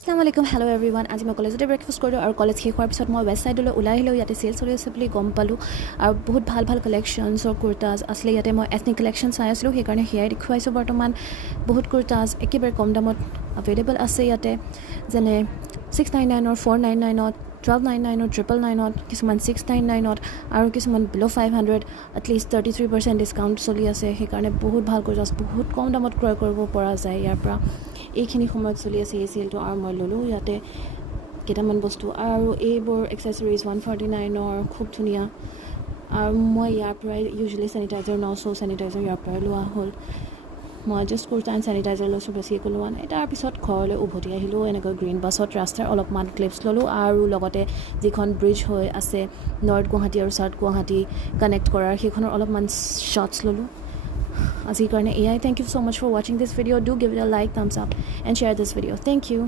Assalamualaikum, hello everyone. আজি মই কলেজতে ব্ৰেকফাষ্ট কৰিলোঁ আৰু কলেজ শেষ হোৱাৰ পিছত মই ৱেষ্টছাইডলৈ ওলাই আহিলোঁ। ইয়াতে চেল চলি আছে বুলি গম পালোঁ আৰু বহুত ভাল ভাল কালেকশ্যনছৰ কুৰ্তাজ আছিলে। ইয়াতে মই এথনিক কালেকশ্যন চাই আছিলোঁ, সেইকাৰণে সেয়াই দেখুৱাইছোঁ। বৰ্তমান বহুত কুৰ্তাজ একেবাৰে কম দামত এভেইলেবল আছে ইয়াতে, যেনে 699, 499, 1299, 999, কিছুমান 699 আৰু কিছুমান বিল' 500, এটলিষ্ট 33% ডিছকাউণ্ট চলি আছে। সেইকাৰণে বহুত ভাল কুৰ্তাজ বহুত কম দামত ক্ৰয় কৰিব পৰা যায় ইয়াৰ পৰা। এইখিনি সময়ত চলি আছে এই চেলটো আৰু মই ল'লোঁ ইয়াতে কেইটামান বস্তু আৰু এইবোৰ এক্সেচৰিজ 149ৰ খুব ধুনীয়া। আৰু মই ইয়াৰ পৰাই ইউজুৱেলি চেনিটাইজাৰ লওঁ, চ' চেনিটাইজাৰ ইয়াৰ পৰাই লোৱা হ'ল। মই জাষ্ট কুৰ্তা এণ্ড চেনিটাইজাৰ লৈছোঁ, বেছি একো লোৱা নাই। তাৰপিছত ঘৰলৈ উভতি আহিলোঁ এনেকৈ গ্ৰীণ বাছত। ৰাস্তাৰ অলপমান ক্লিপছ ল'লোঁ আৰু লগতে যিখন ব্ৰিজ হৈ আছে নৰ্থ গুৱাহাটী আৰু ছাউথ গুৱাহাটী কানেক্ট কৰাৰ, সেইখনৰ অলপমান শ্বটছ ল'লোঁ। আজিৰ কাৰণে এয়াই। Thank you so much for watching this video. Do give it a like, thumbs up and share this video. Thank you.